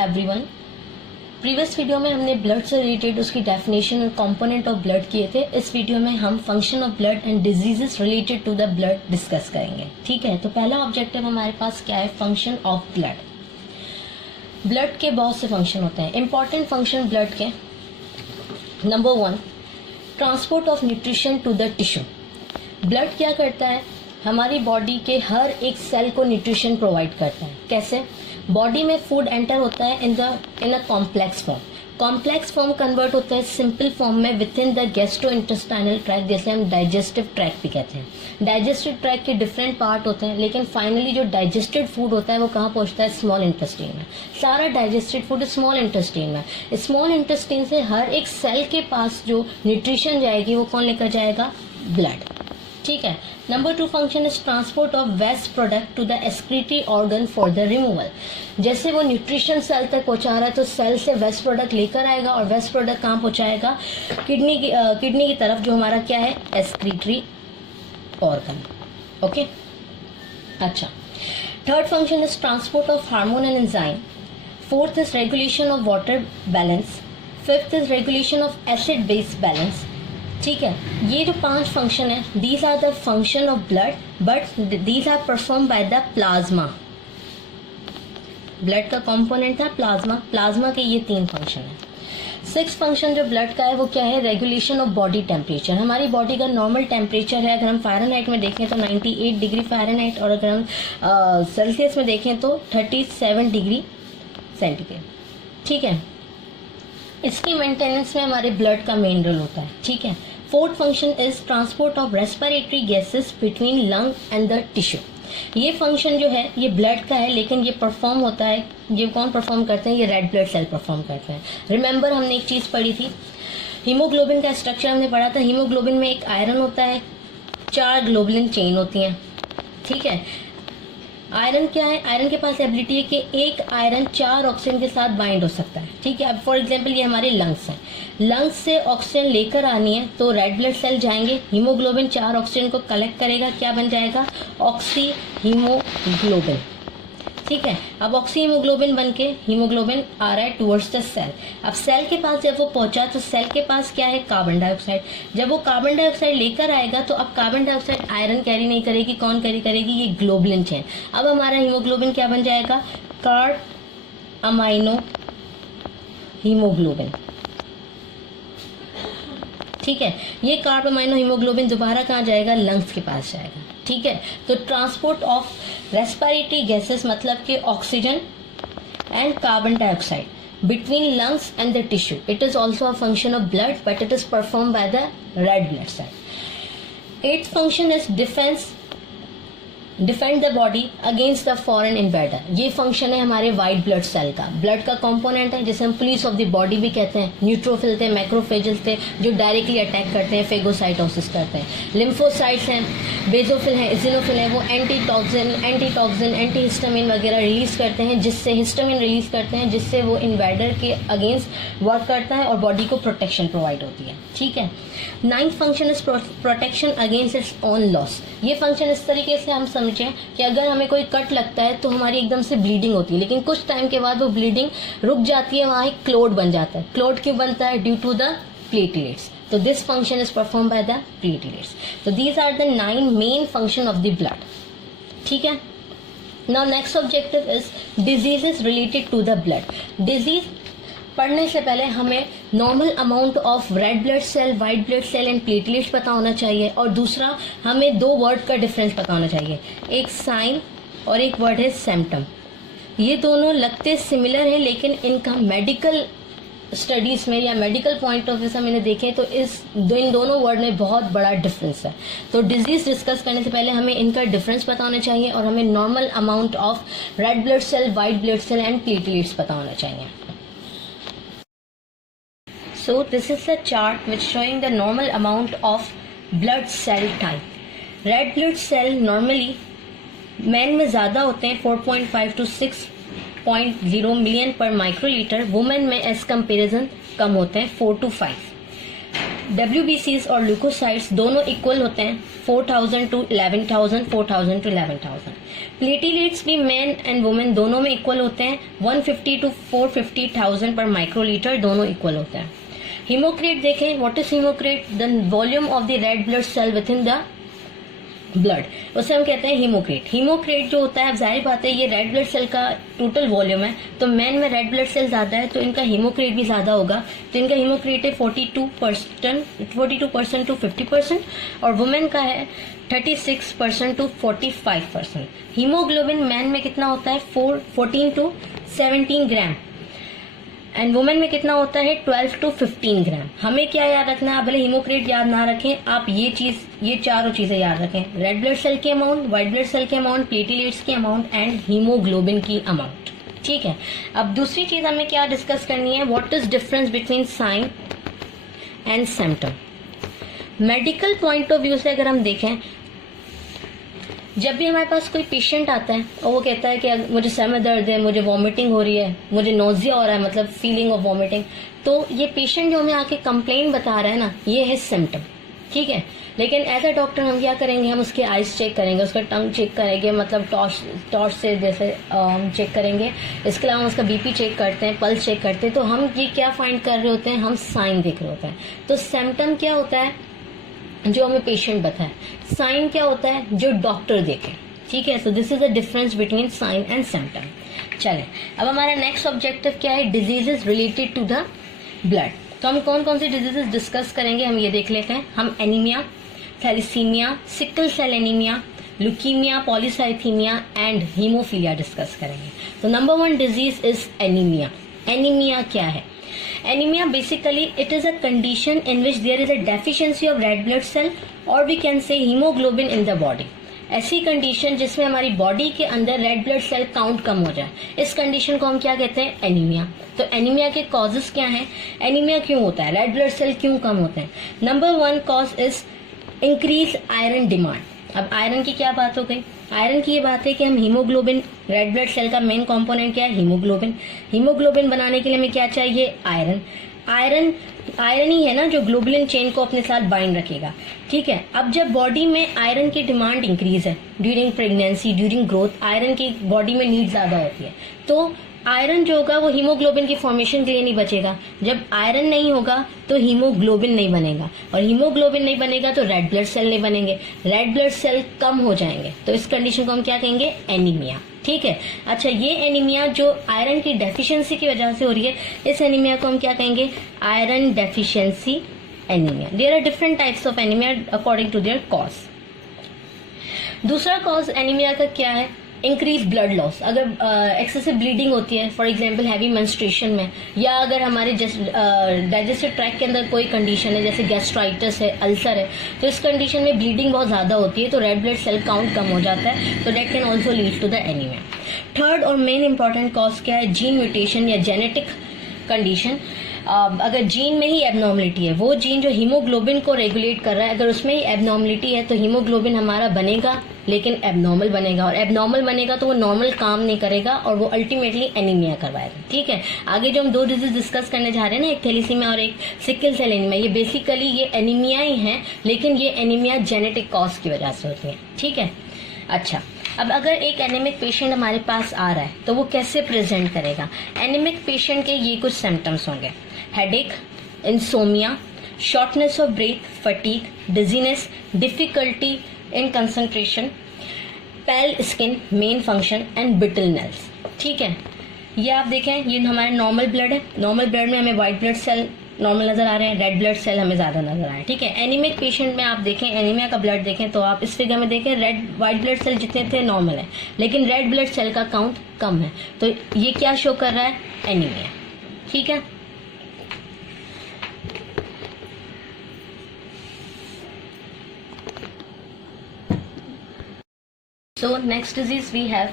Everyone, previous video में हमने blood से रिलेटेड उसकी डेफिनेशन और कंपोनेंट ऑफ ब्लड किए थे। इस वीडियो में हम function of blood and diseases related to the blood discuss करेंगे। ठीक है, तो पहला ऑब्जेक्टिव हमारे पास क्या है? Function of blood. ब्लड के बहुत से फंक्शन होते हैं। इंपॉर्टेंट फंक्शन ब्लड के, number 1, transport of nutrition to the tissue. Blood क्या करता है? हमारी बॉडी के हर एक सेल को न्यूट्रिशन प्रोवाइड करता है। कैसे? बॉडी में फूड एंटर होता है in a complex form. Complex form convert होता है सिंपल फॉर्म में within the gastrointestinal tract, जैसे हम डाइजेस्टिव ट्रैक्ट भी कहते हैं। डाइजेस्टिव ट्रैक्ट के डिफरेंट पार्ट होते हैं, लेकिन फाइनली जो डाइजेस्टेड फूड होता है वो कहाँ पहुंचता है? स्मॉल इंटेस्टाइन में। सारा डाइजेस्टेड फूड स्मॉल इंटेस्टाइन में। स्मॉल इंटेस्टाइन से हर एक सेल के पास जो न्यूट्रिशन जाएगी वो कौन लेकर जाएगा? ब्लड। ठीक है। Number 2 function is transport of waste product to the excretory organ for the removal. जैसे वो न्यूट्रिशन सेल तक पहुंचा रहा है तो सेल से वेस्ट प्रोडक्ट लेकर आएगा, और वेस्ट प्रोडक्ट कहाँ पहुंचाएगा? किडनी की तरफ, जो हमारा क्या है? Excretory organ. ओके, अच्छा। Third function is transport of hormone and enzyme. Fourth is regulation of water balance. Fifth is regulation of acid base balance. ठीक है, ये जो 5 फंक्शन है, these are the function of blood, but these are perform by the plasma. Blood का component था plasma. Plasma के ये 3 function है। 6 फंक्शन जो ब्लड का है वो क्या है? Regulation of body temperature. हमारी बॉडी का नॉर्मल टेम्परेचर है, अगर हम फ़ारेनहाइट में देखें तो 98 डिग्री फ़ारेनहाइट, और अगर हम सेल्सियस में देखें तो 37 डिग्री सेंटीग्रेड। ठीक है, इसकी मेंटेनेंस में हमारे ब्लड का मेन रोल होता है। ठीक है। Fourth function is transport of respiratory gases between lung and the tissue. ये फंक्शन जो है ये ब्लड का है, लेकिन ये परफॉर्म होता है, ये कौन परफॉर्म करते हैं? ये रेड ब्लड सेल परफॉर्म करते हैं। रिमेंबर, हमने एक चीज पढ़ी थी, हीमोग्लोबिन का स्ट्रक्चर हमने पढ़ा था। हीमोग्लोबिन में एक आयरन होता है, 4 ग्लोबुलिन चेन होती हैं। ठीक है। आयरन क्या है? आयरन के पास एबिलिटी है कि एक आयरन 4 ऑक्सीजन के साथ बाइंड हो सकता है। ठीक है। अब फॉर एग्जांपल ये हमारे लंग्स हैं, लंग्स से ऑक्सीजन लेकर आनी है तो रेड ब्लड सेल जाएंगे, हीमोग्लोबिन 4 ऑक्सीजन को कलेक्ट करेगा, क्या बन जाएगा? Oxy haemoglobin. ठीक है। अब ऑक्सी हीमोग्लोबिन बन के हीमोग्लोबिन आ रहा है टुवर्ड्स द सेल। अब सेल के पास जब वो पहुंचा तो सेल के पास क्या है? Carbon dioxide. जब वो कार्बन डाइऑक्साइड लेकर आएगा तो अब कार्बन डाइऑक्साइड आयरन कैरी नहीं करेगी, कौन कैरी करेगी? ये ग्लोबुलिन चेन। अब हमारा हीमोग्लोबिन क्या बन जाएगा? Carb amino haemoglobin. ठीक है, ये कार्ब अमाइनो हीमोग्लोबिन दोबारा कहाँ जाएगा? लंग्स के पास जाएगा। ठीक है, तो ट्रांसपोर्ट ऑफ रेस्पिरेटरी गैसेस मतलब कि oxygen and carbon dioxide between lungs and the tissue, it is also a function of blood, but it is perform by the red blood cell. 8th function is defend the body against the foreign invader. ये function है हमारे white blood cell का। Blood का component है, जिसे हम police of the body भी कहते हैं। न्यूट्रोफिल थे, मैक्रोफेजेस थे, जो डायरेक्टली अटैक करते हैं, फेगोसाइटोसिस करते हैं। लिम्फोसाइट्स हैं, बेजोफिल हैं, इजिनोफिल हैं, वो एंटीटॉक्सिन, एंटीहिस्टामिन वगैरह रिलीज करते हैं, जिससे हिस्टामिन रिलीज करते हैं, जिससे वो इन्वेडर के अगेंस्ट वर्क करता है और बॉडी को प्रोटेक्शन प्रोवाइड होती है। ठीक है। 9th function is protection against its own loss. ये फंक्शन इस तरीके से हम समझें कि अगर हमें कोई कट लगता है तो हमारी एकदम से ब्लीडिंग होती है, लेकिन कुछ टाइम के बाद वो ब्लीडिंग रुक जाती है, वहाँ एक क्लोट बन जाता है। क्लोट क्यों बनता है? Due to the platelets. तो this function is perform by the platelets. तो these are the 9 main function of the blood. ठीक है। Now next objective is diseases related to the blood. Disease पढ़ने से पहले हमें normal amount of red blood cell, white blood cell and platelets पता होना चाहिए, और दूसरा हमें 2 वर्ड का डिफरेंस पता होना चाहिए, एक साइन और एक वर्ड है सिम्टम। ये दोनों लगते सिमिलर हैं, लेकिन इनका मेडिकल स्टडीज में या मेडिकल पॉइंट ऑफ व्यू से मैंने देखे तो इन दोनों वर्ड में बहुत बड़ा डिफरेंस है। तो डिजीज डिस्कस करने से पहले हमें इनका डिफरेंस पता होना चाहिए, और हमें normal amount of red blood cell, white blood cell and platelets पता होना चाहिए। So this is the chart which showing the normal amount of blood cell type. Red blood cell normally men में ज़्यादा होते हैं, 4.5 to 6.0 मिलियन पर microlitre. Women में as comparison कम होते हैं, 4 to 5। WBCs और ल्यूकोसाइट्स दोनों इक्वल होते हैं 4000 to 11,000, 4000 to 11,000। प्लेटिलेट्स भी मैन एंड वुमेन दोनों में इक्वल होते हैं 150 to 450,000 पर माइक्रोलीटर, दोनों इक्वल होते हैं। हीमोक्रेट देखें, what is haematocrit? The volume of the red blood cell within the blood, उसे हम कहते हैं हीमोक्रेट। हीमोक्रेट जो होता है, अब जाहिर बात है ये रेड ब्लड सेल का टोटल वॉल्यूम है, तो मैन में रेड ब्लड सेल ज्यादा है तो इनका हीमोक्रेट भी ज्यादा होगा, तो इनका हीमोक्रेट है 42% to 50%, और वुमेन का है 36% to 45%। हीमोग्लोबिन मैन में कितना होता है 14 to 17 ग्राम, एंड वुमेन में कितना होता है 12 to 15 ग्राम। हमें क्या याद रखना है? आप भले हीमोक्रेट याद ना रखें, आप ये चारों चीजें याद रखें, रेड ब्लड सेल की अमाउंट, व्हाइट ब्लड सेल की अमाउंट, प्लेटलेट्स की अमाउंट एंड हीमोग्लोबिन की अमाउंट। ठीक है, अब दूसरी चीज हमें क्या डिस्कस करनी है? What is difference between sign and symptom. Medical point of view से अगर हम देखें, जब भी हमारे पास कोई पेशेंट आता है और वो कहता है कि मुझे सर में दर्द है, मुझे वॉमिटिंग हो रही है, मुझे नोजिया हो रहा है, मतलब फीलिंग ऑफ वॉमिटिंग, तो ये पेशेंट जो हमें आके कंप्लेन बता रहा है ना, ये है सिम्टम। ठीक है, लेकिन एज अ डॉक्टर हम क्या करेंगे? हम उसके आइज चेक करेंगे, उसका टंग चेक करेंगे, मतलब टॉर्च से जैसे चेक करेंगे। इसके अलावा हम उसका बीपी चेक करते हैं, पल्स चेक करते हैं, तो हम ये क्या फाइंड कर रहे होते हैं? हम साइन देख रहे होते हैं। तो सिम्टम क्या होता है? जो हमें पेशेंट बताए। साइन क्या होता है? जो डॉक्टर देखे। ठीक है, so this is the difference between sign and symptom. चलें, अब हमारा नेक्स्ट ऑब्जेक्टिव क्या है? Diseases related to the blood. तो हम कौन कौन सी डिजीजेस डिस्कस करेंगे, हम ये देख लेते हैं। हम anaemia, thalassaemia, sickle cell anaemia, leukaemia, polycythaemia and haemophilia discuss करेंगे। तो number 1 disease is anaemia. Anaemia क्या है? Anemia basically it is a condition in which there is a deficiency of red blood cell or we can say hemoglobin in the body। ऐसी condition जिसमें हमारी body के अंदर red blood cell count कम हो जाए, इस कंडीशन को हम क्या कहते हैं? एनीमिया। तो एनीमिया के कॉजेस क्या हैं? एनीमिया क्यों होता है? रेड ब्लड सेल क्यों कम होते हैं? Number 1 cause is increase iron demand. अब आयरन की क्या बात हो गई? आयरन की ये बात है कि हम हीमोग्लोबिन, रेड ब्लड सेल का मेन कंपोनेंट क्या है? हीमोग्लोबिन। हीमोग्लोबिन बनाने के लिए हमें क्या चाहिए? आयरन। आयरन ही है ना जो ग्लोबुलिन चेन को अपने साथ बाइंड रखेगा। ठीक है, अब जब बॉडी में आयरन की डिमांड इंक्रीज है during pregnancy, during growth, iron की बॉडी में नीड ज्यादा होती है, तो आयरन जो होगा वो हीमोग्लोबिन की फॉर्मेशन के लिए नहीं बचेगा। जब आयरन नहीं होगा तो हीमोग्लोबिन नहीं बनेगा, और हीमोग्लोबिन नहीं बनेगा तो रेड ब्लड सेल नहीं बनेंगे, रेड ब्लड सेल कम हो जाएंगे, तो इस कंडीशन को हम क्या कहेंगे? एनीमिया। ठीक है, अच्छा, ये एनीमिया जो आयरन की डेफिशिएंसी की वजह से हो रही है, इस एनीमिया को हम क्या कहेंगे? Iron deficiency anaemia. There are different types of anaemia according to their cause. दूसरा कॉज एनीमिया का क्या है? Increase blood loss. अगर एक्सेसिव ब्लीडिंग होती है, फॉर एग्जांपल हैवी मेंस्ट्रुएशन में, या अगर हमारे डाइजेस्टिव ट्रैक्ट के अंदर कोई कंडीशन है जैसे गैस्ट्राइटिस है, अल्सर है, तो इस कंडीशन में ब्लीडिंग बहुत ज्यादा होती है, तो रेड ब्लड सेल काउंट कम हो जाता है, तो that can also lead to the anaemia. Third और मेन इंपॉर्टेंट कॉज क्या है? जीन म्यूटेशन या जेनेटिक कंडीशन। अगर जीन में ही एबनॉर्मलिटी है, वो जीन जो हीमोग्लोबिन को रेगुलेट कर रहा है, अगर उसमें ही एबनॉर्मलिटी है तो हीमोग्लोबिन हमारा बनेगा लेकिन एबनॉर्मल बनेगा, और एबनॉर्मल बनेगा तो वो नॉर्मल काम नहीं करेगा और वो अल्टीमेटली एनीमिया करवाएगा। ठीक है, आगे जो हम 2 डिजीज डिस्कस करने जा रहे हैं ना, एक थैलेसीमिया और एक सिकल सेल एनीमिया, ये बेसिकली ये एनीमिया ही है, लेकिन ये एनीमिया जेनेटिक कॉज की वजह से होती है। ठीक है, अच्छा, अब अगर एक एनीमिक पेशेंट हमारे पास आ रहा है तो वो कैसे प्रेजेंट करेगा? एनीमिक पेशेंट के ये कुछ सिम्टम्स होंगे: headache, insomnia, shortness of breath, fatigue, dizziness, difficulty in concentration, pale skin, main function and brittle nails. ठीक है, ये आप देखें, ये हमारा नॉर्मल ब्लड है। नॉर्मल ब्लड में हमें व्हाइट ब्लड सेल नॉर्मल नजर आ रहे हैं, रेड ब्लड सेल हमें ज्यादा नजर आ रहे हैं। ठीक है, एनीमिक पेशेंट में आप देखें, एनीमिया का ब्लड देखें तो आप इस फिगर में देखें, व्हाइट ब्लड सेल जितने थे नॉर्मल है, लेकिन रेड ब्लड सेल का काउंट कम है, तो ये क्या शो कर रहा है? एनीमिया। ठीक है, so next disease we have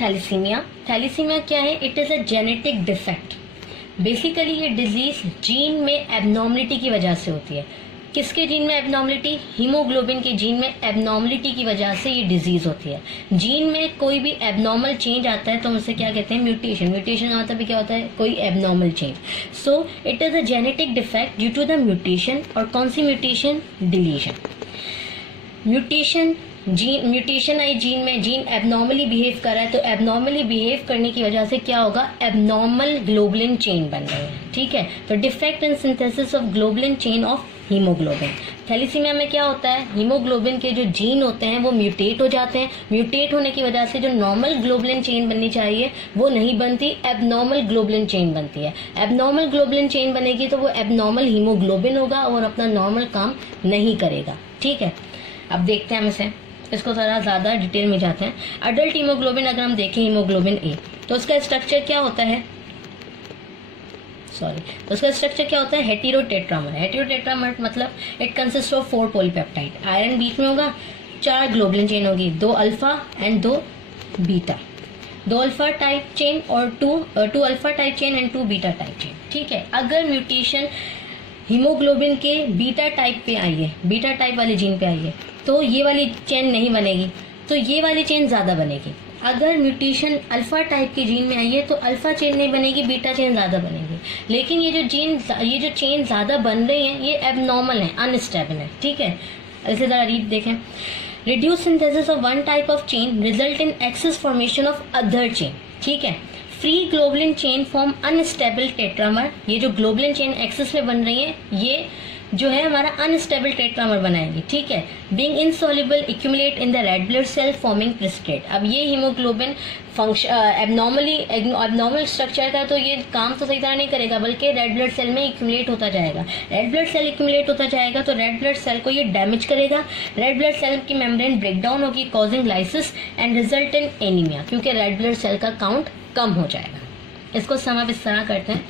thalassaemia. Thalassaemia क्या है? It is a genetic defect. Basically ये डिजीज जीन में एबनॉर्मलिटी की वजह से होती है। किसके जीन में एबनॉर्मलिटी? हीमोग्लोबिन के जीन में एबनॉर्मलिटी की वजह से ये डिजीज होती है। जीन में कोई भी एबनॉर्मल चेंज आता है तो हम उसे क्या कहते हैं? म्यूटेशन। म्यूटेशन का मतलब क्या होता है? कोई abnormal change. So it is a genetic defect due to the mutation. और कौन सी म्यूटेशन? डिलीशन। म्यूटेशन आई जीन में, जीन एबनॉर्मली बिहेव कर रहा है, तो एबनॉर्मली बिहेव करने की वजह से क्या होगा? एबनॉर्मल ग्लोबुलिन चेन बन रही है। ठीक है, तो defect in synthesis of globulin chain of haemoglobin. Thalassaemia में क्या होता है? हीमोग्लोबिन के जो जीन होते हैं वो म्यूटेट हो जाते हैं। म्यूटेट होने की वजह से जो नॉर्मल ग्लोबुलिन चेन बननी चाहिए वो नहीं बनती, एबनॉर्मल ग्लोबुलिन चेन बनती है। एबनॉर्मल ग्लोबुलिन चेन बनेगी तो वो एबनॉर्मल हीमोग्लोबिन होगा और अपना नॉर्मल काम नहीं करेगा। ठीक है, अब देखते हैं हम इसको ज़रा ज़्यादा डिटेल में जाते हैं। अडल्ट हीमोग्लोबिन अगर हम देखें, हीमोग्लोबिन ए, तो उसका स्ट्रक्चर क्या होता है? तो उसका स्ट्रक्चर क्या होता है? हेटेरोटेट्रामर। हेटेरोटेट्रामर मतलब it consist of 4 polypeptide. Iron बीच में होगा, 4 ग्लोबुलिन चेन होगी, 2 alpha and 2 beta. 2 alpha type chain और 2 alpha type chain and 2 beta type chain. ठीक है, अगर म्यूटेशन हीमोग्लोबिन के बीटा टाइप पे आई है, बीटा टाइप वाले जीन पे आई है, तो ये वाली चेन नहीं बनेगी, तो ये वाली चेन ज़्यादा बनेगी। अगर म्यूटेशन अल्फा टाइप के जीन में आई है तो अल्फा चेन नहीं बनेगी, बीटा चेन ज़्यादा बनेगी। लेकिन ये जो चेन ज़्यादा बन रही हैं ये एबनॉर्मल है, अनस्टेबल है। ठीक है, ऐसे ज़रा रीड देखें। Reduce synthesis of one type of chain result in excess formation of other chain. ठीक है, free globulin chain form unstable tetramer. ये जो ग्लोबुलिन चेन एक्सेस में बन रही है ये जो है हमारा अनस्टेबल टेट्रामर बनाएंगे। ठीक है, being insoluble accumulate in the red blood cell forming precipitate. अब ये हीमोग्लोबिन एबनॉर्मल स्ट्रक्चर का, तो ये काम तो सही तरह नहीं करेगा बल्कि रेड ब्लड सेल में एक्यूमुलेट होता जाएगा। रेड ब्लड सेल एक्यूमुलेट होता जाएगा तो रेड ब्लड सेल को ये डैमेज करेगा। रेड ब्लड सेल की मेम्ब्रेन ब्रेक डाउन होगी, causing lysis and result in anaemia, क्योंकि रेड ब्लड सेल का काउंट कम हो जाएगा। इसको सम इस तरह करते हैं।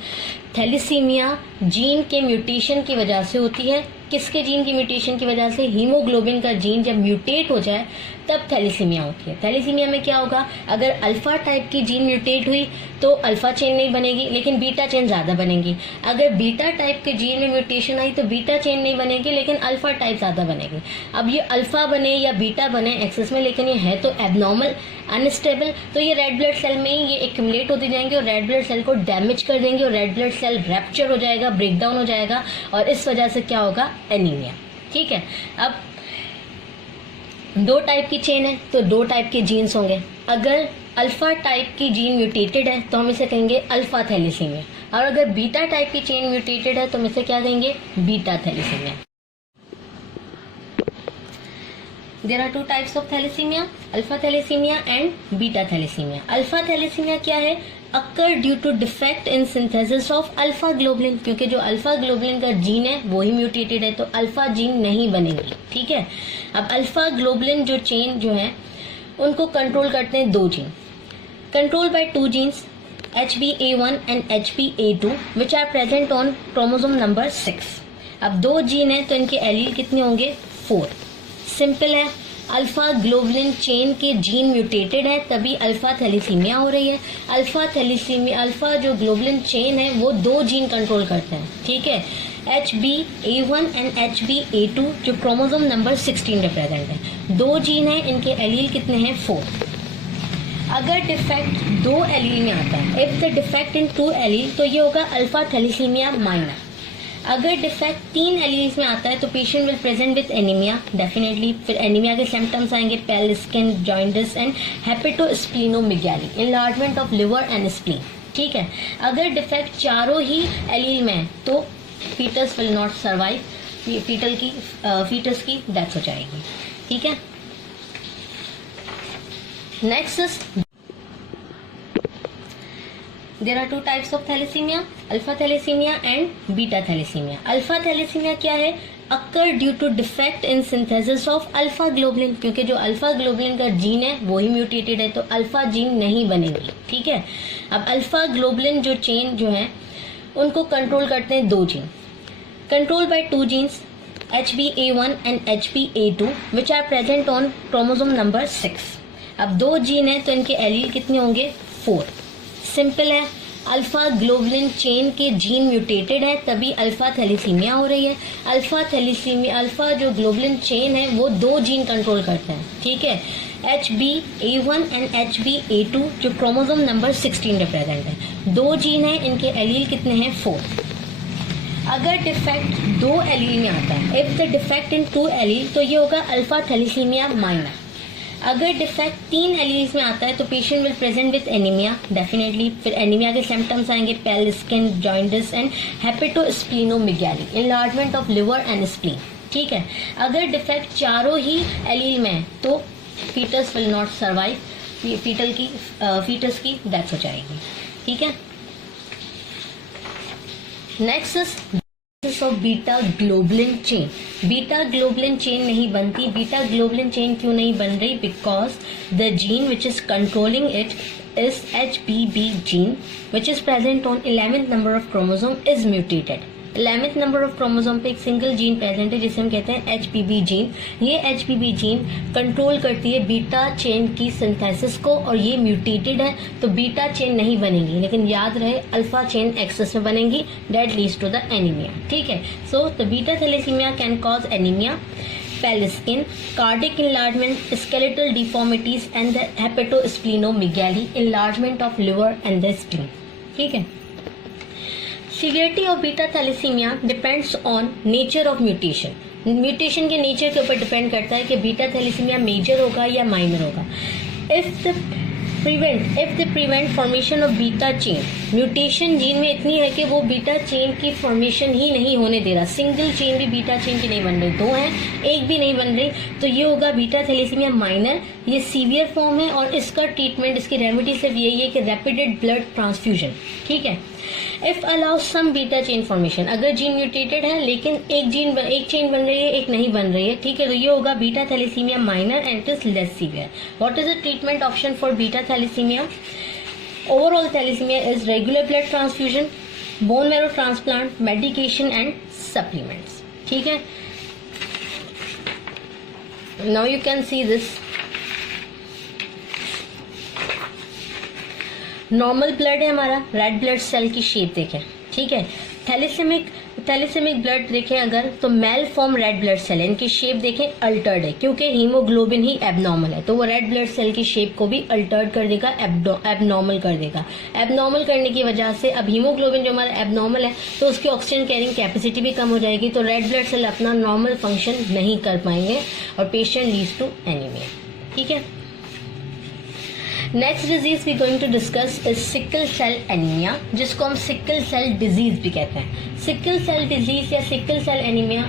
थैलेसीमिया जीन के म्यूटेशन की वजह से होती है। किसके जीन की म्यूटेशन की वजह से? हीमोग्लोबिन का जीन जब म्यूटेट हो जाए तब थैलेसीमिया होती है। थैलेसीमिया में क्या होगा? अगर अल्फा टाइप की जीन म्यूटेट हुई तो अल्फा चेन नहीं बनेगी लेकिन बीटा चेन ज़्यादा बनेगी। अगर बीटा टाइप के जीन में म्यूटेशन आई तो बीटा चेन नहीं बनेगी लेकिन अल्फा टाइप ज़्यादा बनेगी। अब ये अल्फा बने या बीटा बने एक्सेस में, लेकिन ये है तो एबनॉर्मल, अनस्टेबल, तो ये रेड ब्लड सेल में ही ये एक्यूमुलेट होते जाएंगे और रेड ब्लड सेल को डैमेज कर देंगे और रेड ब्लड सेल रैप्चर हो जाएगा, ब्रेक डाउन हो जाएगा और इस वजह से क्या होगा? एनीमिया। ठीक है, अब 2 टाइप की चेन है तो 2 टाइप के जीन्स होंगे। अगर अल्फा टाइप की जीन म्यूटेटेड है तो हम इसे कहेंगे अल्फा थैलेसीमिया, और अगर बीटा टाइप की चेन म्यूटेटेड है तो हम इसे क्या कहेंगे? Beta thalassaemia. There are 2 types of thalassemia, alpha thalassemia and beta thalassemia. Alpha thalassemia क्या है? Occur due to defect in synthesis of alpha globulin, क्योंकि जो अल्फा ग्लोबुलिन का जीन है वो ही म्यूटेटेड है तो अल्फा जीन नहीं बनेगी। ठीक है, अब अल्फा ग्लोबुलिन जो चेन जो है उनको कंट्रोल करते हैं 2 gene, control by 2 genes HBA1 and HBA2 which are present on chromosome number 6। अब 2 जीन है तो इनके एलील कितने होंगे? 4। सिंपल है, अल्फा ग्लोबुलिन चेन के जीन म्यूटेटेड है तभी अल्फा थैलेसीमिया हो रही है। अल्फा जो ग्लोबुलिन चेन है वो 2 जीन कंट्रोल करते हैं। ठीक है, HBA1 एंड HBA2 जो क्रोमोसोम नंबर 16 पे प्रेजेंट है। 2 जीन है, इनके एलील कितने हैं? 4। अगर डिफेक्ट 2 एलील में आता है, if the defect in 2 allele, तो ये होगा अल्फा थैलेसीमिया माइनर। अगर डिफेक्ट 3 एलील्स में आता है तो patient will present with anaemia definitely. फिर एनीमिया के सिम्टम्स आएंगे pale skin, jaundice and hepatosplenomegaly, enlargement of liver and spleen. ठीक है, अगर डिफेक्ट 4 ही एलील में है तो foetus will not survive, foetus की डेथ हो जाएगी। ठीक है, next There are 2 types of thalassemia, alpha thalassemia and beta thalassemia. Alpha thalassemia क्या है? Occur due to defect in synthesis of alpha globulin, क्योंकि जो अल्फा ग्लोबुलिन का जीन है वो ही म्यूटेटेड है तो अल्फा जीन नहीं बनेगी। ठीक है, अब अल्फा ग्लोबुलिन जो चेन जो है उनको कंट्रोल करते हैं 2 gene, control by 2 genes HBA1 and HBA2 which are present on chromosome number 6। अब 2 जीन है तो इनके एलील कितने होंगे? 4। सिंपल है, अल्फा ग्लोबुलिन चेन के जीन म्यूटेटेड है, तभी अल्फा थैलेसीमिया हो रही है। अल्फा जो ग्लोबुलिन चेन है वो 2 जीन कंट्रोल करता है, ठीक है, HBA1 एंड HBA2 जो क्रोमोसोम नंबर 16 रिप्रेजेंट है। 2 जीन है, इनके एलील कितने हैं? 4। अगर डिफेक्ट 2 एलील में आता है, if the defect in 2 allele, तो ये होगा अल्फा थैलेसीमिया माइनर। अगर डिफेक्ट 3 एलील्स में आता है तो patient will present with anaemia definitely. फिर एनीमिया के सिम्टम्स आएंगे pale skin, jaundice and hepatosplenomegaly, enlargement of liver and spleen, ठीक है। अगर डिफेक्ट चारों ही एलील में है तो foetus will not survive, foetus की डेथ हो जाएगी, ठीक है। Next is of beta globulin chain. Beta globulin chain नहीं बनती। बीटा ग्लोबुलिन चेन क्यों नहीं बन रही? Because the gene which is controlling it is HBB gene which is present on 11th number of chromosome is mutated. 11th number of chromosome पे एक single gene present है जिसे हम कहते हैं HBB जीन। ये HBB जीन कंट्रोल करती है बीटा चेन की सिंथेसिस को और ये म्यूटेटेड है तो बीटा चेन नहीं बनेगी, लेकिन याद रहे अल्फा चेन एक्सेस में बनेगी, that leads to the anaemia, ठीक है। So the beta thalassaemia can cause anaemia, pale skin, cardiac enlargement, skeletal deformities and the hepatosplenomegaly, enlargement of liver and the spleen, ठीक है। Severity of beta thalassemia depends on nature of mutation. Mutation के nature के ऊपर depend करता है कि beta thalassaemia major होगा या माइनर होगा। If the prevent formation of beta chain, mutation gene में इतनी है कि वो बीटा चेन की फॉर्मेशन ही नहीं होने दे रहा, सिंगल चेन भी बीटा चेन की नहीं बन रही, 2 हैं, एक भी नहीं बन रही, तो ये होगा बीटा थैलेसीमिया माइनर। ये सीवियर फॉर्म है और इसका ट्रीटमेंट, इसकी रेमेडी सिर्फ यही है कि रैपिड ब्लड ट्रांसफ्यूजन, ठीक है। If allow some beta chain formation, अगर जीन म्यूटेटेड है लेकिन एक चेन बन रही है, एक नहीं बन रही है, ठीक है, तो ये होगा beta thalassaemia minor and it is less severe. What is the treatment option for beta thalassaemia? Overall thalassaemia is regular blood transfusion, bone marrow transplant, medication and supplements, ठीक है। Now you can see this normal blood है हमारा, red blood cell की shape देखें, ठीक है। Thalassaemic blood देखें अगर, तो malform red blood cell है, इनकी शेप देखें अल्टर्ड है क्योंकि हीमोग्लोबिन ही एबनॉर्मल है, तो वो रेड ब्लड सेल की शेप को भी अल्टर्ड कर देगा, एबनॉर्मल कर देगा। एबनॉर्मल करने की वजह से अब हीमोग्लोबिन जो हमारा एबनॉर्मल है तो उसकी ऑक्सीजन कैरिंग कैपेसिटी भी कम हो जाएगी, तो रेड ब्लड सेल अपना नॉर्मल फंक्शन नहीं कर पाएंगे और पेशेंट लीड्स टू एनीमिया, ठीक है। Next disease we going to discuss is sickle cell anaemia, जिसको हम सिकल सेल डिजीज भी कहते हैं। सिकल सेल डिजीज या सिकल सेल एनीमिया,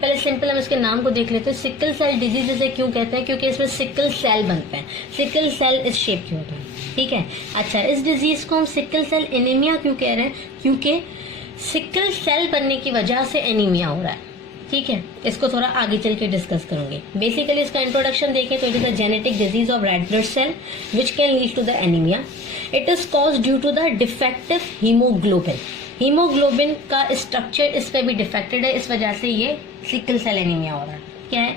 पहले सिंपल हम इसके नाम को देख लेते हैं। सिकल सेल डिजीज इसे क्यों कहते हैं? क्योंकि इसमें सिकल सेल बनते हैं, सिकल सेल इस शेप की होता है, ठीक है। अच्छा, इस डिजीज को हम सिकल सेल एनीमिया क्यों कह रहे हैं? क्योंकि सिकल सेल बनने की वजह से एनीमिया हो रहा है, ठीक है। इसको थोड़ा आगे चल के डिस्कस करूंगी। बेसिकली इसका इंट्रोडक्शन देखें तो it is a genetic disease of red blood cell which can lead to the anaemia. It is cause due to the defective haemoglobin. Haemoglobin का स्ट्रक्चर इस पे भी डिफेक्टेड है, इस वजह से ये सिकल सेल एनीमिया हो रहा है। क्या है?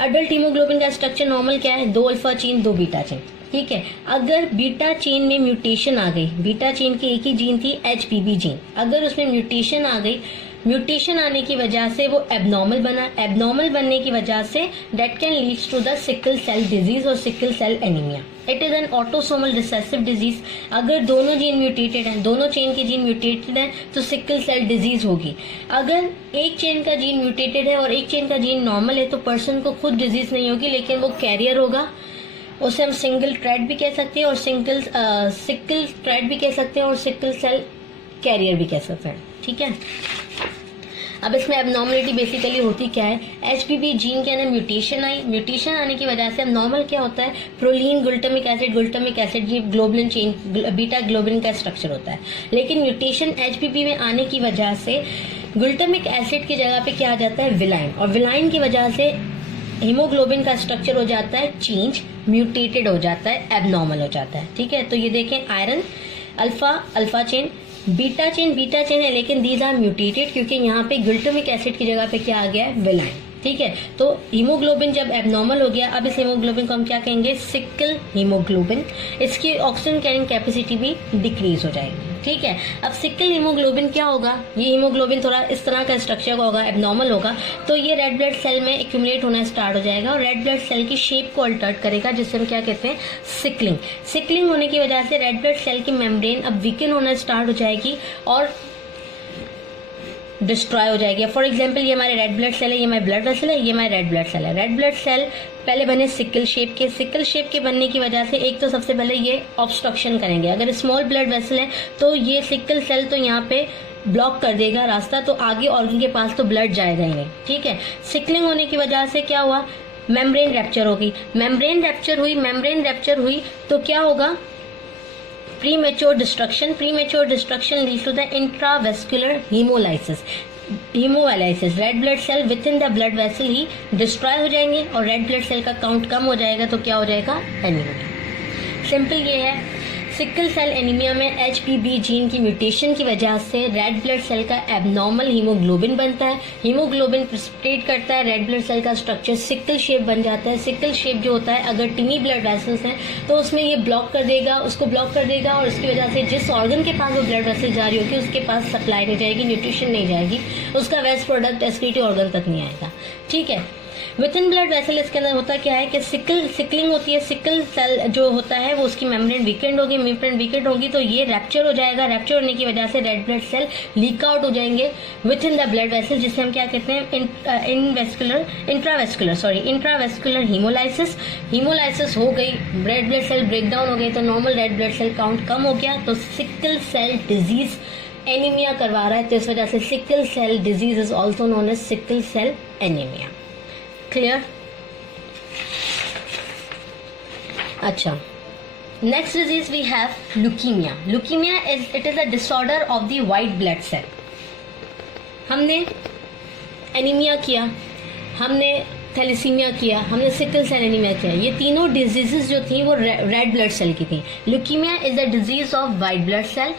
अडल्ट हीमोग्लोबिन का स्ट्रक्चर नॉर्मल क्या है? 2 अल्फा चेन 2 बीटा चेन, ठीक है। अगर बीटा चेन में म्यूटेशन आ गई, बीटा चेन की एक ही जीन थी HBB जीन, अगर उसमें म्यूटेशन आ गई, म्यूटेशन आने की वजह से वो एबनॉर्मल बना, एबनॉर्मल बनने की वजह से that can leads to the sickle cell disease और sickle cell anaemia. It is an autosomal recessive disease. अगर दोनों जीन म्यूटेटेड हैं, दोनों चेन की जीन म्यूटेटेड है तो सिकल सेल डिजीज होगी। अगर एक चेन का जीन म्यूटेटेड है और एक चेन का जीन नॉर्मल है तो पर्सन को खुद डिजीज नहीं होगी, लेकिन वो कैरियर होगा। उसे हम सिंगल ट्रेड भी कह सकते हैं और सिकल ट्रेड भी कह सकते हैं और सिकल सेल कैरियर भी कह सकते हैं, ठीक है। अब इसमें एबनॉर्मलिटी बेसिकली होती क्या है? HBB जीन के अंदर म्यूटेशन आई, म्यूटेशन आने की वजह से अब नॉर्मल क्या होता है? प्रोलीन, ग्लूटामिक एसिड, ये ग्लोबुलिन चेन, बीटा ग्लोबुलिन का स्ट्रक्चर होता है। लेकिन म्यूटेशन HBB में आने की वजह से ग्लूटामिक एसिड की जगह पे क्या आ जाता है? विलाइन, और विलाइन की वजह से हीमोग्लोबिन का स्ट्रक्चर हो जाता है चेंज, म्यूटेटेड हो जाता है, एबनॉर्मल हो जाता है, ठीक है। तो ये देखें iron alpha chain, beta chain है, लेकिन दीज आर म्यूटेटेड क्योंकि यहाँ पे ग्लूटामिक एसिड की जगह पे क्या आ गया है? विलाइन, ठीक है। तो हीमोग्लोबिन जब एबनॉर्मल हो गया, अब इस हीमोग्लोबिन को हम क्या कहेंगे, सिकल हीमोग्लोबिन। इसकी ऑक्सीजन कैरिंग कैपेसिटी भी डिक्रीज हो जाएगी, ठीक है। अब सिकल हीमोग्लोबिन क्या होगा, ये हीमोग्लोबिन थोड़ा इस तरह का स्ट्रक्चर का होगा, एबनॉर्मल होगा, तो ये रेड ब्लड सेल में एक्यूमुलेट होना स्टार्ट हो जाएगा और रेड ब्लड सेल की शेप को अल्टर करेगा, जिससे हम क्या कहते हैं, सिकलिंग। सिकलिंग होने की वजह से रेड ब्लड सेल की मेम्ब्रेन अब वीकन होना स्टार्ट हो जाएगी और डिस्ट्रॉय हो जाएगी। फॉर एग्जाम्पल ये हमारे रेड ब्लड सेल है, ये हमारे ब्लड वेसल है, ये हमारे रेड ब्लड सेल है। रेड ब्लड सेल पहले बने सिकल शेप के, सिकल शेप के बनने की वजह से एक तो सबसे पहले ये ऑब्स्ट्रक्शन करेंगे। अगर स्मॉल ब्लड वेसल है तो ये सिकल सेल तो यहाँ पे ब्लॉक कर देगा रास्ता, तो आगे ऑर्गन के पास तो ब्लड जाएगा ही नहीं, ठीक है। सिकलिंग होने की वजह से क्या हुआ, मेम्ब्रेन रैप्चर होगी, मेम्ब्रेन रैप्चर हुई तो क्या होगा, premature destruction leads to the intravascular hemolysis। Red blood cell within the blood vessel ही डिस्ट्रॉय हो जाएंगे और रेड ब्लड सेल का काउंट कम हो जाएगा, तो क्या हो जाएगा, एनीमिया। सिंपल ये है, सिकल सेल एनीमिया में HBB जीन की म्यूटेशन की वजह से रेड ब्लड सेल का एबनॉर्मल हीमोग्लोबिन बनता है, हीमोग्लोबिन प्रेसिपिटेट करता है, रेड ब्लड सेल का स्ट्रक्चर सिकल शेप बन जाता है। सिकल शेप जो होता है, अगर टिनी ब्लड वेसल्स हैं तो उसमें ये ब्लॉक कर देगा, उसको ब्लॉक कर देगा और उसकी वजह से जिस ऑर्गन के पास वो ब्लड वेसल जा रही होगी उसके पास सप्लाई नहीं जाएगी, न्यूट्रिशन नहीं जाएगी, उसका वेस्ट प्रोडक्ट एक्सक्रीटरी ऑर्गन तक नहीं आएगा, ठीक है। विद इन ब्लड वेसल इसके अंदर होता क्या है कि सिकलिंग होती है, सिकल सेल जो होता है वो उसकी मेम्ब्रेन वीकेंड होगी तो ये रैप्चर हो जाएगा, रैप्चर होने की वजह से red blood cell leak out हो जाएंगे within the blood vessel, जिसे हम क्या कहते हैं, इंट्रावेस्कुलर हीमोलाइसिस हो गई, red blood cell break down हो गई तो normal red blood cell count कम हो गया, तो सिकल सेल डिजीज एनीमिया करवा रहा है, तो इस वजह से sickle cell disease is also known as sickle cell anaemia. Clear? अच्छा, next disease we have leukaemia. Leukaemia it is a disorder of the white blood cell. हमने एनीमिया किया, हमने थैलेसीमिया किया, हमने सिकल सेल एनीमिया किया, ये तीनों diseases जो थी वो रेड ब्लड सेल की थी। Leukaemia is the disease of white blood cell.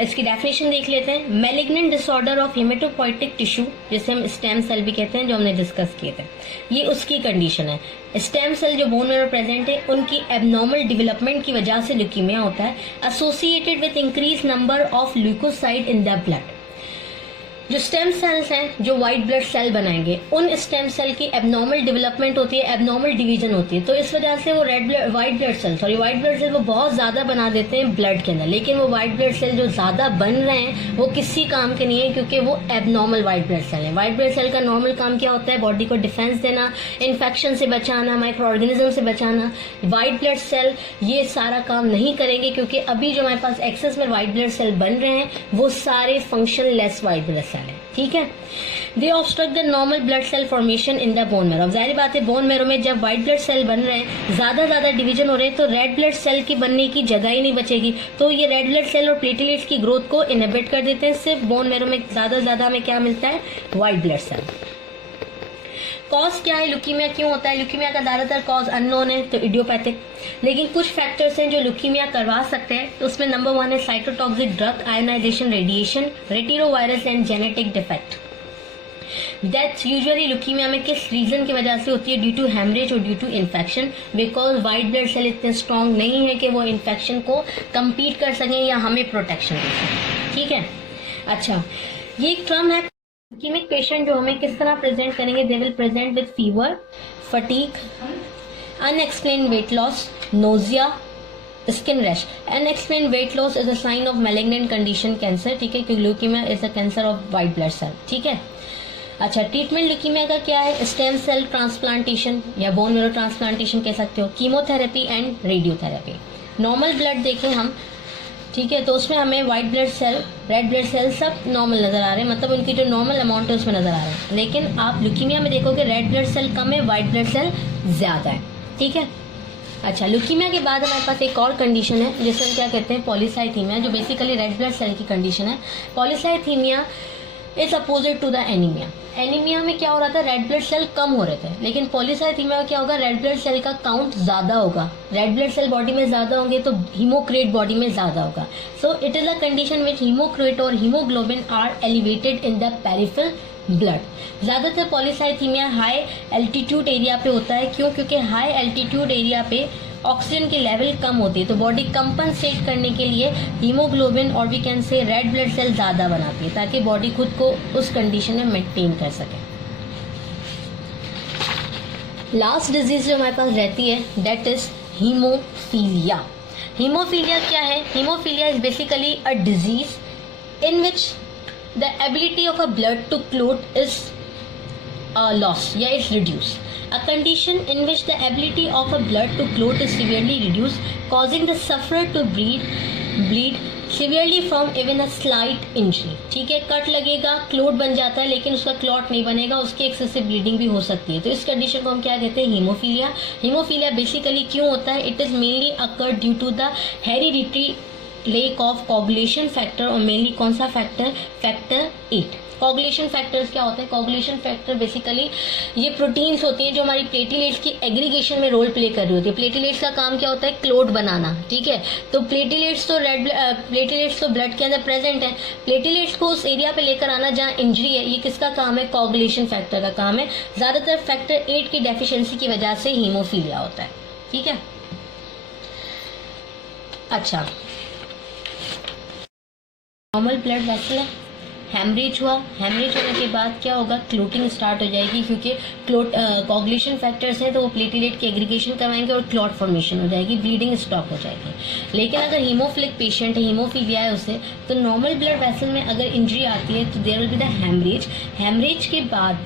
इसकी डेफिनेशन देख लेते हैं, malignant disorder of haematopoietic tissue, जिसे हम स्टेम सेल भी कहते हैं, जो हमने डिस्कस किए थे, ये उसकी कंडीशन है। स्टेम सेल जो बोन में प्रेजेंट है उनकी एबनॉर्मल डेवलपमेंट की वजह से ल्यूकीमिया होता है, associated with increase number of leukocyte in the blood. जो स्टेम सेल्स हैं जो व्हाइट ब्लड सेल बनाएंगे, उन स्टेम सेल की एबनॉर्मल डेवलपमेंट होती है, एबनॉर्मल डिवीजन होती है, तो इस वजह से वो व्हाइट ब्लड सेल वो बहुत ज्यादा बना देते हैं ब्लड के अंदर, लेकिन वो व्हाइट ब्लड सेल जो ज्यादा बन रहे हैं वो किसी काम के नहीं है, क्योंकि वो एबनॉर्मल व्हाइट ब्लड सेल है। व्हाइट ब्लड सेल का नॉर्मल काम क्या होता है, बॉडी को डिफेंस देना, इन्फेक्शन से बचाना, माइक्रो ऑर्गेनिज्म से बचाना। व्हाइट ब्लड सेल ये सारा काम नहीं करेंगे, क्योंकि अभी जो हमारे पास एक्सेस में व्हाइट ब्लड सेल बन रहे हैं वो सारे functionless white blood cell है, ठीक है। They obstruct the normal blood cell formation in the bone marrow. जाहिर बात है, बोन मैरो में जब व्हाइट ब्लड सेल बन रहे हैं, ज्यादा डिवीजन हो रहे हैं, तो रेड ब्लड सेल की बनने की जगह ही नहीं बचेगी, तो ये रेड ब्लड सेल और प्लेटलेट्स की ग्रोथ को इनहिबिट कर देते हैं। सिर्फ बोन मैरो में ज्यादा हमें क्या मिलता है, व्हाइट ब्लड सेल। कॉज क्या है, ल्यूकीमिया क्यों होता है? ल्यूकीमिया का ज्यादातर कॉज अननोन है, तो इडियोपैथिक, लेकिन कुछ फैक्टर्स हैं जो ल्यूकीमिया करवा सकते हैं। तो उसमें नंबर 1 है cytotoxic drug, ionisation, radiation, retrovirus and genetic defect. Death usually leukaemia में किस रीजन की वजह से होती है? ड्यू टू हेमरेज और due to infection, because white blood cell इतने स्ट्रांग नहीं है कि वो इन्फेक्शन को कम्पीट कर सकें या हमें प्रोटेक्शन दे सकें, ठीक है। अच्छा, ये एक टर्म है। ल्यूकीमिक पेशेंट जो हमें किस तरह प्रेजेंट करेंगे? They will present with fever, fatigue, unexplained weight loss, nausea, skin rash. Unexplained weight loss is a sign of malignant condition, cancer, ठीक है, क्योंकि leukaemia is a cancer of white blood cell, ठीक है। अच्छा, treatment leukaemia का क्या है? Stem cell transplantation या बोन मैरो ट्रांसप्लांटेशन कह सकते हो, chemotherapy and radiotherapy. Normal blood देखें हम, ठीक है, तो उसमें हमें white blood cell, red blood cell सब नॉर्मल नजर आ रहे हैं, मतलब उनकी जो नॉर्मल अमाउंट है उसमें नजर आ रहा है। लेकिन आप ल्यूकीमिया में देखोगे रेड ब्लड सेल कम है, व्हाइट ब्लड सेल ज्यादा है, ठीक है। अच्छा, ल्यूकीमिया के बाद हमारे पास एक और कंडीशन है जिसे हम क्या कहते हैं, पॉलीसाइथीमिया, जो बेसिकली रेड ब्लड सेल की कंडीशन है। Polycythaemia is opposite to the anaemia. Anaemia में क्या हो रहा था, रेड ब्लड सेल कम हो रहे थे, लेकिन पॉलीसाइथीमिया में क्या होगा, रेड ब्लड सेल का काउंट ज्यादा होगा। रेड ब्लड सेल बॉडी में ज्यादा होंगे तो हीमोक्रेट बॉडी में ज्यादा होगा। So it is a condition which haematocrit और haemoglobin are elevated in the peripheral blood. ज्यादातर पॉलीसाइथीमिया हाई एल्टीट्यूड एरिया पे होता है। क्यों? क्योंकि हाई एल्टीट्यूड एरिया पे ऑक्सीजन की लेवल कम होती है, तो बॉडी कंपनसेट करने के लिए हीमोग्लोबिन और we can say red blood cell ज़्यादा बनाती है, ताकि बॉडी खुद को उस कंडीशन में मेंटेन कर सके। लास्ट डिजीज जो हमारे पास रहती है दैट इज हीमोफीलिया। हीमोफीलिया क्या है? Haemophilia is basically a disease in which the ability of a blood to clot is lost या is reduced. A condition in which the ability of a blood to clot is severely reduced, causing the sufferer to bleed severely from even a slight injury. ठीक है, cut लगेगा, clot बन जाता है, लेकिन उसका clot नहीं बनेगा, उसकी एक्सेसिव ब्लीडिंग भी हो सकती है। तो इस कंडीशन को हम क्या कहते हैं? हीमोफीलिया। हीमोफीलिया बेसिकली क्यों होता है? It is mainly occur due to the hereditary lack of coagulation factor, और मेनली कौन सा फैक्टर? फैक्टर 8। कोगुलेशन फैक्टर्स क्या होते हैं? कोगुलेशन फैक्टर बेसिकली ये प्रोटीन्स होती हैं जो हमारी प्लेटिलेट्स की एग्रीगेशन में रोल प्ले कर रही होती है। प्लेटिलेट्स का काम क्या होता है? क्लोट बनाना। ठीक है, तो प्लेटिलेट्स तो ब्लड के अंदर प्रेजेंट है। प्लेटिलेट्स को उस एरिया पे लेकर आना जहाँ इंजरी है, ये किसका काम है? कोगुलेशन फैक्टर का काम है। ज्यादातर फैक्टर 8 की डेफिशिएंसी की वजह से हीमोफीलिया होता है। ठीक है, अच्छा, नॉर्मल ब्लड वेसल है, हेमरेज हुआ, हेमरेज होने के बाद क्या होगा? क्लोटिंग स्टार्ट हो जाएगी, क्योंकि कोगुलेशन फैक्टर्स हैं तो वो प्लेटिलेट की एग्रीगेशन करवाएंगे और क्लॉट फॉर्मेशन हो जाएगी, ब्लीडिंग स्टॉप हो जाएगी। लेकिन अगर हीमोफिलिक पेशेंट है, हीमोफीलिया है उसे, तो नॉर्मल ब्लड वेसल में अगर इंजरी आती है तो there will be the haemorrhage. Haemorrhage के बाद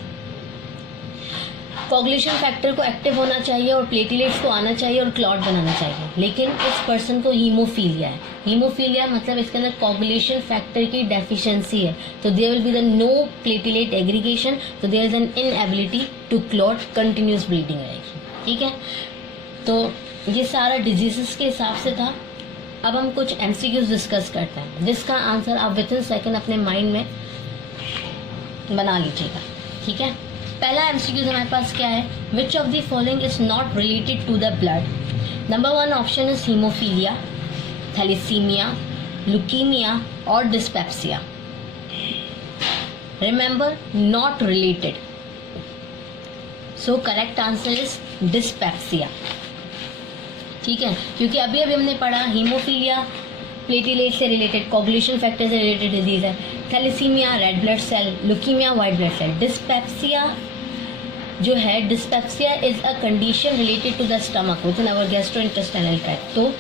कोगुलेशन फैक्टर को एक्टिव होना चाहिए और प्लेटिलेट्स को आना चाहिए और क्लॉट बनाना चाहिए, लेकिन इस पर्सन को हीमोफीलिया है। हीमोफीलिया मतलब इसके अंदर कोगुलेशन फैक्टर की डेफिशिएंसी है, तो there will be the no platelet aggregation, तो there is an inability to clot, continuous bleeding रहेगी। ठीक है, तो ये सारा डिजीजेस के हिसाब से था। अब हम कुछ एमसीक्यूज डिस्कस करते हैं, जिसका आंसर आप विद इन सेकेंड अपने माइंड में बना लीजिएगा। ठीक है, पहला एमसीक्यू हमारे पास क्या है? Which of the following is not related to the blood? Number 1 option is haemophilia, thalassaemia, leukaemia और dyspepsia. Remember, not related, so correct answer is dyspepsia. ठीक है, क्योंकि अभी हमने पढ़ा हीमोफीलिया प्लेटिलेट से रिलेटेड, कोगुलेशन फैक्टर से रिलेटेड डिजीज है, thalassaemia red blood cell, leukaemia white blood cell. Dyspepsia जो है, dyspepsia is a condition related to the stomach within our gastrointestinal tract, तो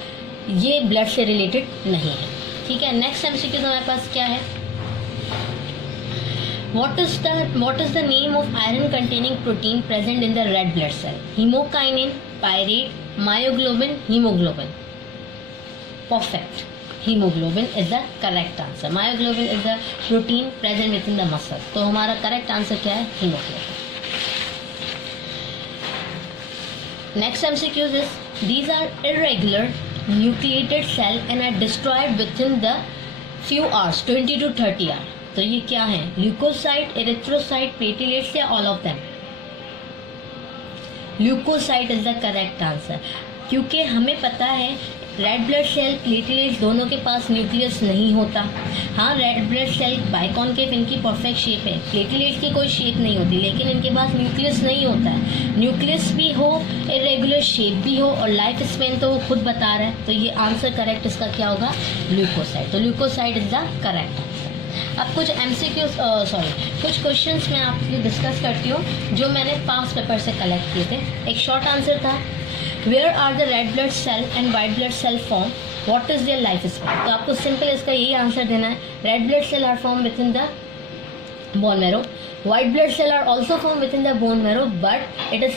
ये ब्लड से रिलेटेड नहीं है। ठीक है, नेक्स्ट एमसीक्यू हमारे पास क्या है? What is the name of iron containing protein present in the red blood cell? Hemokinin, pyrate, myoglobin, hemoglobin. Perfect. Hemoglobin is the correct answer. Myoglobin is the protein present within the muscle. तो हमारा correct answer क्या है? Hemoglobin. Next MCQ is, these are irregular nucleated cell and are destroyed within the few hours, 20 to 30 hours. तो ये क्या है? Leucocyte, erythrocyte, platelets या all of them? Leucocyte is the correct answer, क्योंकि हमें पता है रेड ब्लड सेल, प्लेटिलेट्स दोनों के पास न्यूक्लियस नहीं होता। हाँ, रेड ब्लड सेल बाइकॉन्केव इनकी परफेक्ट शेप है, प्लेटिलेट्स की कोई शेप नहीं होती, लेकिन इनके पास न्यूक्लियस नहीं होता है। न्यूक्लियस भी हो, इरेगुलर शेप भी हो, और लाइफ स्पेन तो वो खुद बता रहा है, तो ये आंसर करेक्ट इसका क्या होगा? ल्यूकोसाइट। तो leucocyte is the correct answer. अब कुछ कुछ क्वेश्चंस मैं आपसे डिस्कस करती हूँ जो मैंने पास्ट पेपर से कलेक्ट किए थे। एक शॉर्ट आंसर था, where are the red blood cell and white blood cell form, what is their life span? तो आपको सिंपल इसका यही आंसर देना है, red blood cell are form within the bone marrow, white blood cell are also form within the bone marrow, but it is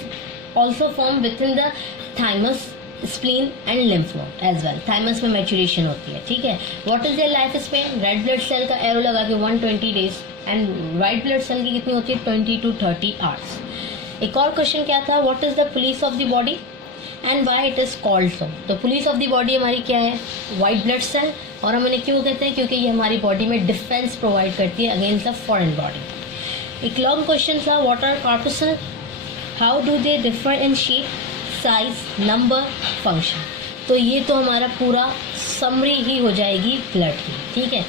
also form within the thymus, spleen and lymph node as well. Thymus में maturation होती है। ठीक है, what is their life span? Red blood cell का arrow लगा के 120 days and white blood cell की कितनी होती है? 20 to 30 आवर्स। एक और क्वेश्चन क्या था, what is the police of the body and why it is called सो? तो पुलिस ऑफ द बॉडी हमारी क्या है? वाइट ब्लड सेल, और हम उन्हें क्यों कहते हैं? क्योंकि ये हमारी बॉडी में डिफेंस प्रोवाइड करती है अगेंस्ट द फॉरेन बॉडी। एक लॉन्ग क्वेश्चन था, what are corpuscle, how do they differ in shape, size, number, function. तो ये तो हमारा पूरा समरी ही हो जाएगी ब्लड की, ठीक है।